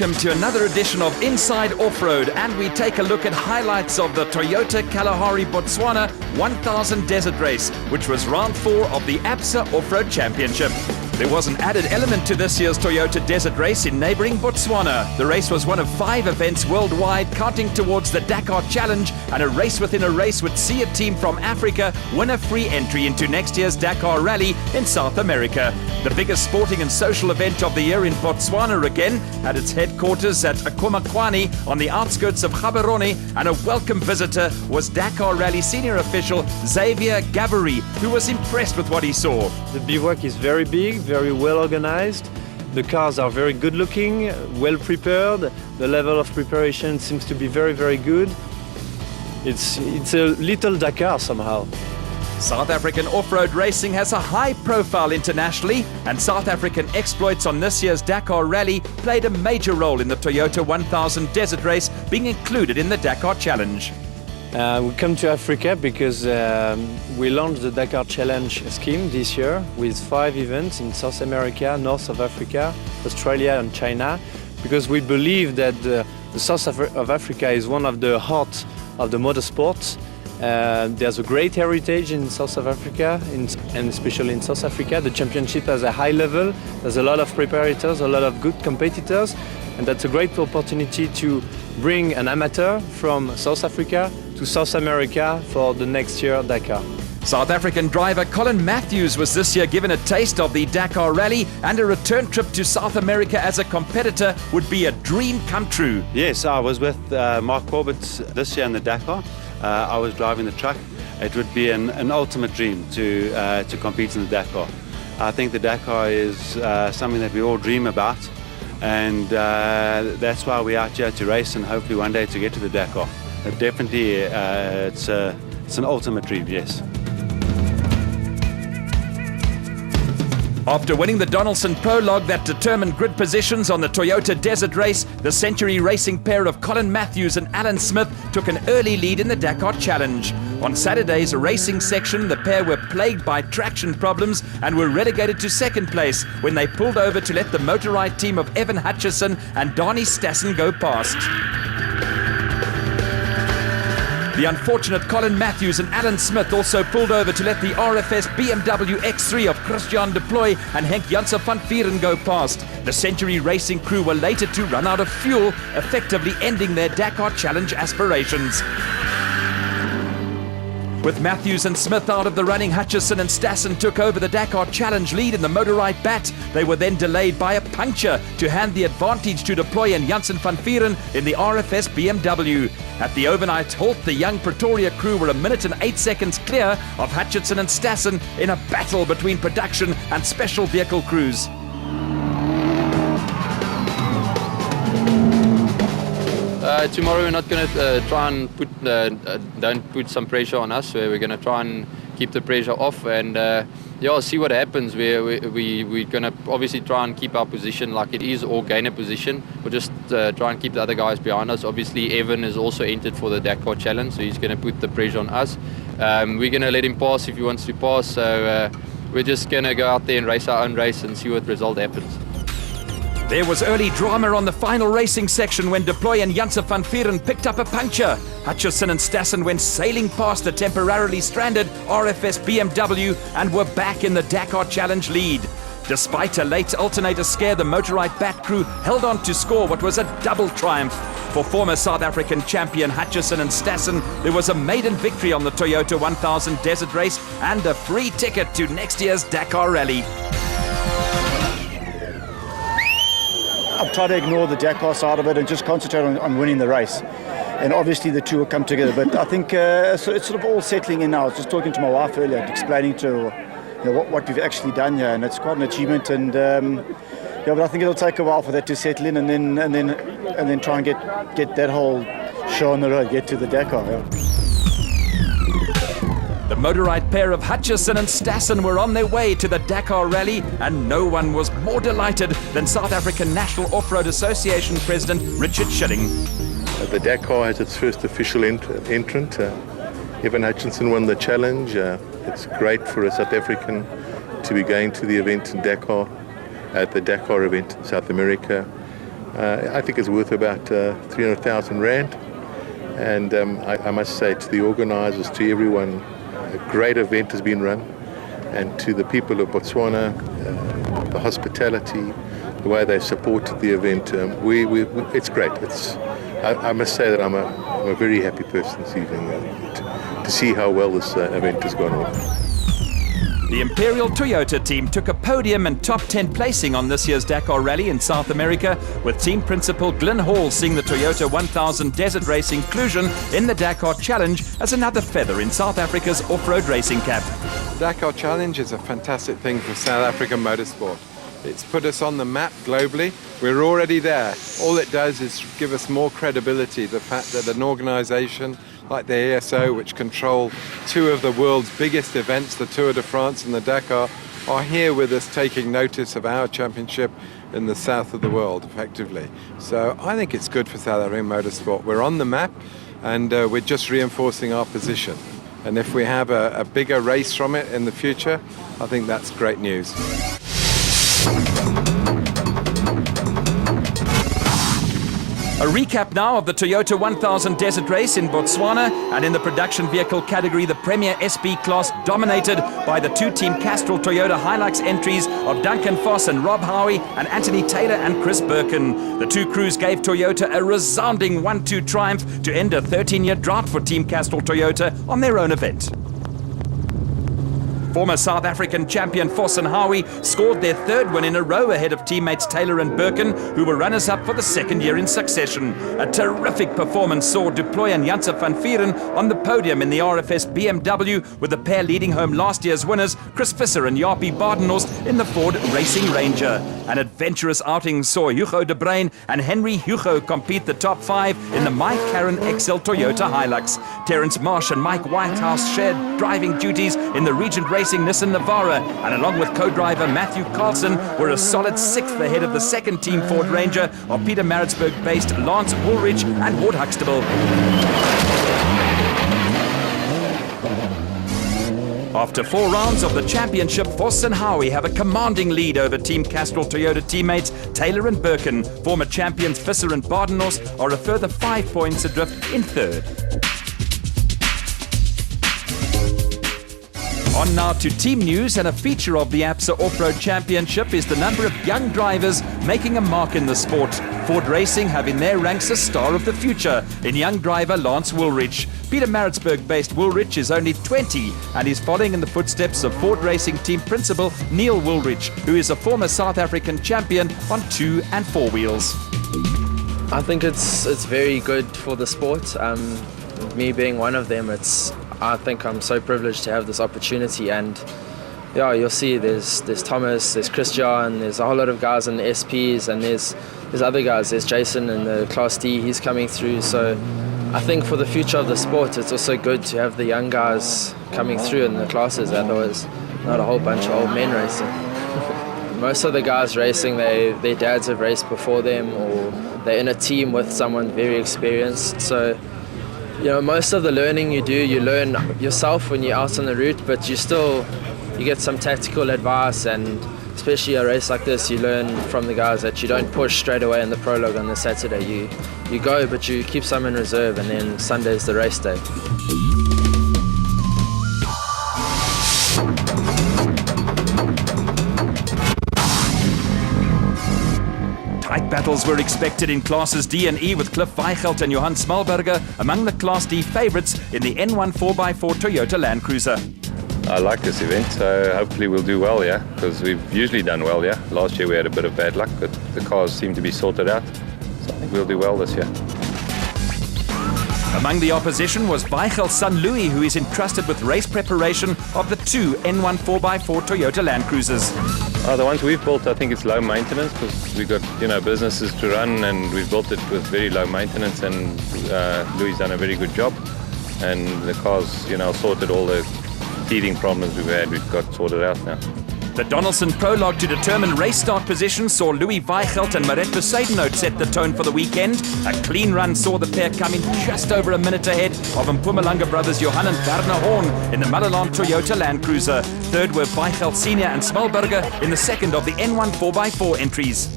welcome to another edition of Inside Off-Road, and we take a look at highlights of the Toyota Kalahari Botswana 1000 Desert Race, which was round 4 of the ABSA Off-Road Championship. There was an added element to this year's Toyota Desert Race in neighbouring Botswana. The race was one of 5 events worldwide counting towards the Dakar Challenge, and a race within a race would see a team from Africa win a free entry into next year's Dakar Rally in South America. The biggest sporting and social event of the year in Botswana again had its headquarters at Akomakwani on the outskirts of Gaborone, and a welcome visitor was Dakar Rally senior official Xavier Gaboury, who was impressed with what he saw. The bivouac is very big, very well organized. The cars are very good looking, well prepared. The level of preparation seems to be very, very good. It's a little Dakar somehow. South African off-road racing has a high profile internationally, and South African exploits on this year's Dakar Rally played a major role in the Toyota 1000 Desert Race being included in the Dakar Challenge. We come to Africa because we launched the Dakar Challenge scheme this year with 5 events in South America, North of Africa, Australia and China, because we believe that the South of Africa is one of the heart of the motorsports. There's a great heritage in South of Africa, and especially in South Africa. The championship has a high level, there's a lot of preparators, a lot of good competitors, and that's a great opportunity to bring an amateur from South Africa to South America for the next year Dakar. South African driver Colin Matthews was this year given a taste of the Dakar Rally, and a return trip to South America as a competitor would be a dream come true. Yes, I was with Mark Corbett this year in the Dakar. I was driving the truck. It would be an ultimate dream to compete in the Dakar. I think the Dakar is something that we all dream about, and that's why we're out here to race, and hopefully one day to get to the Dakar. But definitely it's an ultimate dream, yes. After winning the Donaldson Prologue that determined grid positions on the Toyota Desert Race, the Century Racing pair of Colin Matthews and Alan Smith took an early lead in the Dakar Challenge. On Saturday's racing section, the pair were plagued by traction problems and were relegated to second place when they pulled over to let the Motorride team of Evan Hutchison and Donnie Stassen go past. The unfortunate Colin Matthews and Alan Smith also pulled over to let the RFS BMW X3 of Christian de Ploy and Henk Janse van Vieren go past. The Century Racing crew were later to run out of fuel, effectively ending their Dakar Challenge aspirations. With Matthews and Smith out of the running, Hutchison and Stassen took over the Dakar Challenge lead in the Motorride Bat. They were then delayed by a puncture to hand the advantage to de Ploy and Jansen van Vieren in the RFS BMW. At the overnight halt, the young Pretoria crew were 1 minute and 8 seconds clear of Hutchison and Stassen in a battle between production and special vehicle crews. Tomorrow we're not going to try and don't put some pressure on us. We're going to try and keep the pressure off, and yeah, see what happens. We're going to obviously try and keep our position like it is, or gain a position. We'll just try and keep the other guys behind us. Obviously Evan is also entered for the Dakar Challenge, so he's going to put the pressure on us. We're going to let him pass if he wants to pass, so we're just going to go out there and race our own race and see what result happens. There was early drama on the final racing section when de Ploy and Janse van Vieren picked up a puncture. Hutchison and Stassen went sailing past the temporarily stranded RFS BMW and were back in the Dakar Challenge lead. Despite a late alternator scare, the Motorride Bat crew held on to score what was a double triumph. For former South African champion Hutchison and Stassen, there was a maiden victory on the Toyota 1000 Desert Race and a free ticket to next year's Dakar Rally. I've tried to ignore the Dakar side of it and just concentrate on winning the race. And obviously the two will come together. But I think so it's sort of all settling in now. I was just talking to my wife earlier, explaining to her what we've actually done here, and it's quite an achievement. And yeah, but I think it'll take a while for that to settle in, and then try and get that whole show on the road, get to the Dakar. Yeah. The Motorride pair of Hutchison and Stassen were on their way to the Dakar Rally, and no one was more delighted than South African National Off-Road Association President Richard Schilling. The Dakar has its first official entrant. Evan Hutchinson won the challenge. It's great for a South African to be going to the event in Dakar, at the Dakar event in South America. I think it's worth about 300,000 Rand. And I must say to the organisers, to everyone, a great event has been run. And to the people of Botswana, the hospitality, the way they've supported the event, it's great. I must say that I'm a very happy person this evening to see how well this event has gone on. The Imperial Toyota team took a podium and top 10 placing on this year's Dakar Rally in South America, with team principal Glyn Hall seeing the Toyota 1000 Desert Race inclusion in the Dakar Challenge as another feather in South Africa's off-road racing cap. Dakar Challenge is a fantastic thing for South African motorsport. It's put us on the map globally. We're already there. All it does is give us more credibility, the fact that an organisation like the ESO, which control two of the world's biggest events, the Tour de France and the Dakar, are here with us taking notice of our championship in the south of the world, effectively. So I think it's good for South African motorsport. We're on the map and we're just reinforcing our position. And if we have a bigger race from it in the future, I think that's great news. A recap now of the Toyota 1000 Desert Race in Botswana, and in the production vehicle category, the Premier SB class dominated by the two-team Castrol Toyota Hilux entries of Duncan Foss and Rob Howie and Anthony Taylor and Chris Birkin. The two crews gave Toyota a resounding 1-2 triumph to end a 13-year drought for Team Castrol Toyota on their own event. Former South African champion Foss and Howie scored their third win in a row ahead of teammates Taylor and Birkin, who were runners-up for the second year in succession. A terrific performance saw Duploy and Janse van Vieren on the podium in the RFS BMW, with the pair leading home last year's winners, Chris Visser and Jaapie Badenhorst, in the Ford Racing Ranger. An adventurous outing saw Hugo de Bruin and Henry Hugo compete the top 5 in the Mike Karen XL Toyota Hilux. Terence Marsh and Mike Whitehouse shared driving duties in the Regent Racing Nissan Navara, and along with co-driver Matthew Carlson were a solid 6th ahead of the second team Ford Ranger of Peter Maritzburg-based Lance Woolrich and Ward Huxtable. After 4 rounds of the championship, Foss and Howie have a commanding lead over Team Castrol Toyota teammates Taylor and Birkin. Former champions Visser and Badenhorst are a further 5 points adrift in third. On now to team news, and a feature of the ABSA Off-Road Championship is the number of young drivers making a mark in the sport. Ford Racing have in their ranks a star of the future in young driver Lance Woolrich. Peter Maritzburg-based Woolrich is only 20 and is following in the footsteps of Ford Racing team principal Neil Woolrich, who is a former South African champion on 2 and 4 wheels. I think it's very good for the sport. Me being one of them, I think I'm so privileged to have this opportunity, and yeah, you'll see there's Thomas, there's Christian, there's a whole lot of guys in the SPs, and there's other guys, there's Jason in the Class D, he's coming through. So I think for the future of the sport, it's also good to have the young guys coming through in the classes, otherwise not a whole bunch of old men racing. Most of the guys racing, their dads have raced before them, or they're in a team with someone very experienced. So you know, most of the learning you learn yourself when you're out on the route, but you get some tactical advice, and especially a race like this, you learn from the guys that you don't push straight away in the prologue on the Saturday. You go, but you keep some in reserve, and then Sunday's the race day. Tight battles were expected in classes D and E, with Cliff Weichelt and Johan Smalberger among the Class D favourites in the N1 4x4 Toyota Land Cruiser. I like this event, so hopefully we'll do well, yeah, because we've usually done well, yeah. Last year we had a bit of bad luck, but the cars seem to be sorted out, so I think we'll do well this year. Among the opposition was Weichelt's son Louis, who is entrusted with race preparation of the 2 N1 4x4 Toyota Land Cruisers. The ones we've built, I think it's low maintenance, because we've got, you know, businesses to run, and we've built it with very low maintenance, and Louis done a very good job, and the cars, you know, sorted all the teething problems we've got sorted out now. The Donaldson prologue to determine race start position saw Louis Weichelt and Maret Besaidenote set the tone for the weekend. A clean run saw the pair come in just over a minute ahead of Mpumalanga brothers Johan and Werner Horn in the Madaland Toyota Land Cruiser. Third were Weichelt Senior and Smalberger in the second of the N1 4x4 entries.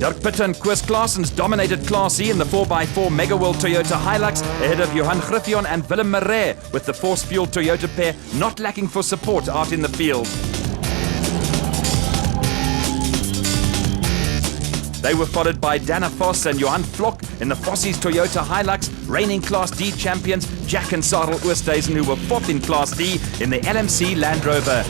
Dirk Pitter and Koos Claessens dominated Class E in the 4x4 Mega World Toyota Hilux ahead of Johan Griffioen and Willem Marais, with the force-fueled Toyota pair not lacking for support out in the field. They were followed by Dana Vos and Johan Vlok in the Fossies Toyota Hilux, reigning Class D champions Jack and Sarel Oosthuizen, who were fourth in Class D in the LMC Land Rover.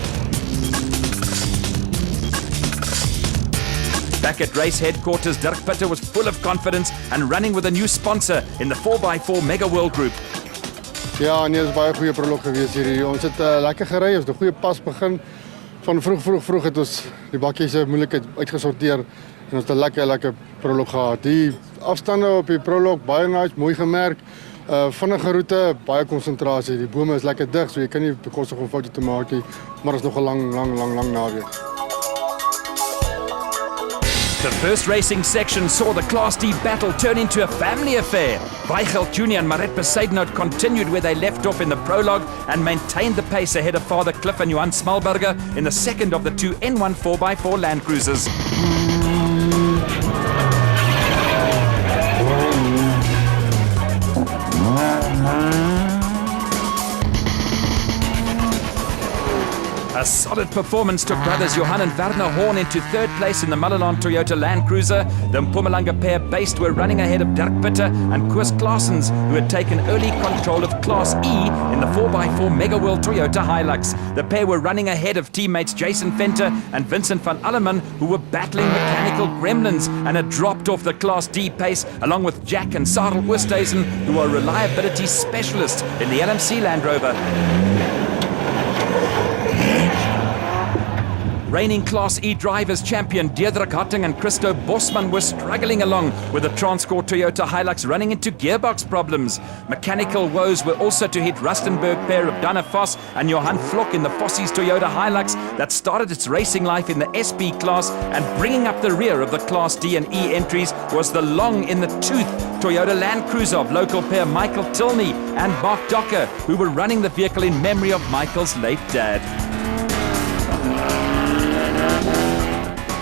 Back at race headquarters, Dirk Pitter was full of confidence and running with a new sponsor in the 4x4 Mega World Group. Ja, nee, dit is baie goeie prolog geweest hierdie. Ons het lekker gery, ons het 'n goeie pas begin. Van vroeg het ons die bakkies se moeilikheid uitgesorteer en ons het 'n lekker prolog gehad. Die afstande op die prolog baie nice, mooi gemerk. Vinnige roete, baie konsentrasie. Die bome is lekker dig, so jy kan nie bekostig om foute te maak nie, maar is nog 'n lang naweek. The first racing section saw the Class D battle turn into a family affair. Weichelt Jr. and Maret Besaidnout continued where they left off in the prologue and maintained the pace ahead of Father Cliff and Johan Smalberger in the second of the two N1 4x4 Land Cruisers. A solid performance took brothers Johan and Werner Horn into third place in the Mulliland Toyota Land Cruiser. The Mpumalanga pair based were running ahead of Dirk Pitter and Koos Claessens, who had taken early control of Class E in the 4x4 Mega World Toyota Hilux. The pair were running ahead of teammates Jason Venter and Vincent van Alleman, who were battling mechanical gremlins and had dropped off the Class D pace, along with Jack and Sarel Oosthuizen, who are reliability specialists in the LMC Land Rover. Reigning Class E drivers champion Deirdre Hatting and Christo Bosman were struggling along with the Transcore Toyota Hilux running into gearbox problems. Mechanical woes were also to hit Rustenburg pair of Dana Vos and Johan Vlok in the Fossies Toyota Hilux that started its racing life in the SP class, and bringing up the rear of the Class D and E entries was the long-in-the-tooth Toyota Land Cruiser of local pair Michael Tilney and Mark Docker, who were running the vehicle in memory of Michael's late dad.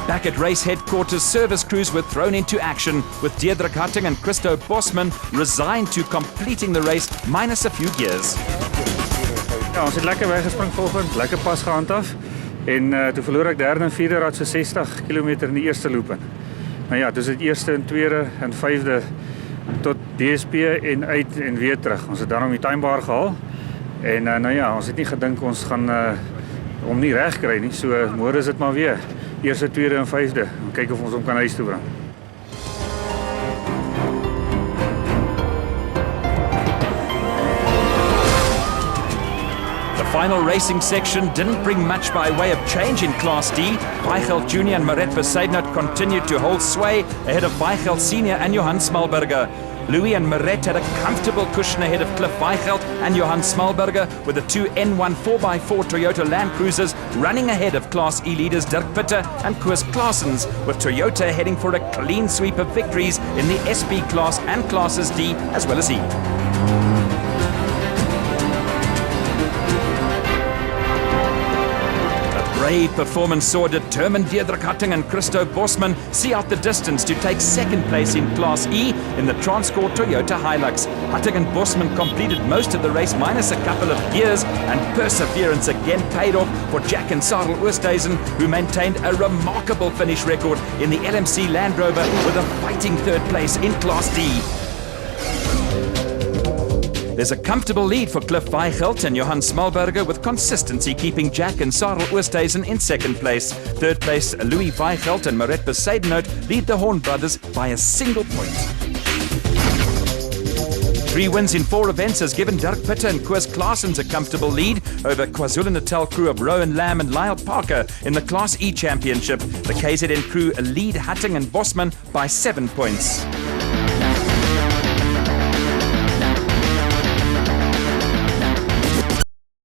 Back at race headquarters, service crews were thrown into action, with Deirdre Hatting and Christo Bosman resigned to completing the race minus a few gears. Ja, ons het lekker weggespring vanoggend, lekker pas gehandhaaf en toe verloor ek derde en vierde rad so 60 km in die eerste loop in. Nou ja, dus het eerste en tweede en vyfde tot DSP en uit en weer terug. Ons het dan om die timebar gehaal en nou ja, ons het nie gedink ons gaan om nie reg kry nie. So môre is dit maar weer eerste, tweede en vyfde. Kyk of ons hom kan huis toe bring. The final racing section didn't bring much by way of change in Class D. Weichelt Jr. and Maret Besaidnout continued to hold sway ahead of Weichelt Sr. and Johan Smalberger. Louis and Maret had a comfortable cushion ahead of Cliff Weichelt and Johan Smalberger, with the two N1 4x4 Toyota Land Cruisers running ahead of Class E leaders Dirk Pitter and Koos Claessens, with Toyota heading for a clean sweep of victories in the SP class and Classes D as well as E. Brave performance saw determined Deirdre Hatting and Christo Bosman see out the distance to take second place in Class E in the Transcore Toyota Hilux. Hatting and Bosman completed most of the race minus a couple of gears, and perseverance again paid off for Jack and Sarel Oosthuizen, who maintained a remarkable finish record in the LMC Land Rover with a fighting third place in Class D. There's a comfortable lead for Cliff Weichelt and Johan Smalberger, with consistency keeping Jack and Sarel Oosthuizen in second place. Third place, Louis Weichelt and Maret Besaidnout lead the Horn brothers by a single point. 3 wins in 4 events has given Dirk Pitter and Koos Claessens a comfortable lead over KwaZulu-Natal crew of Rowan Lamb and Lyle Parker in the Class E Championship. The KZN crew lead Hatting and Bosman by 7 points.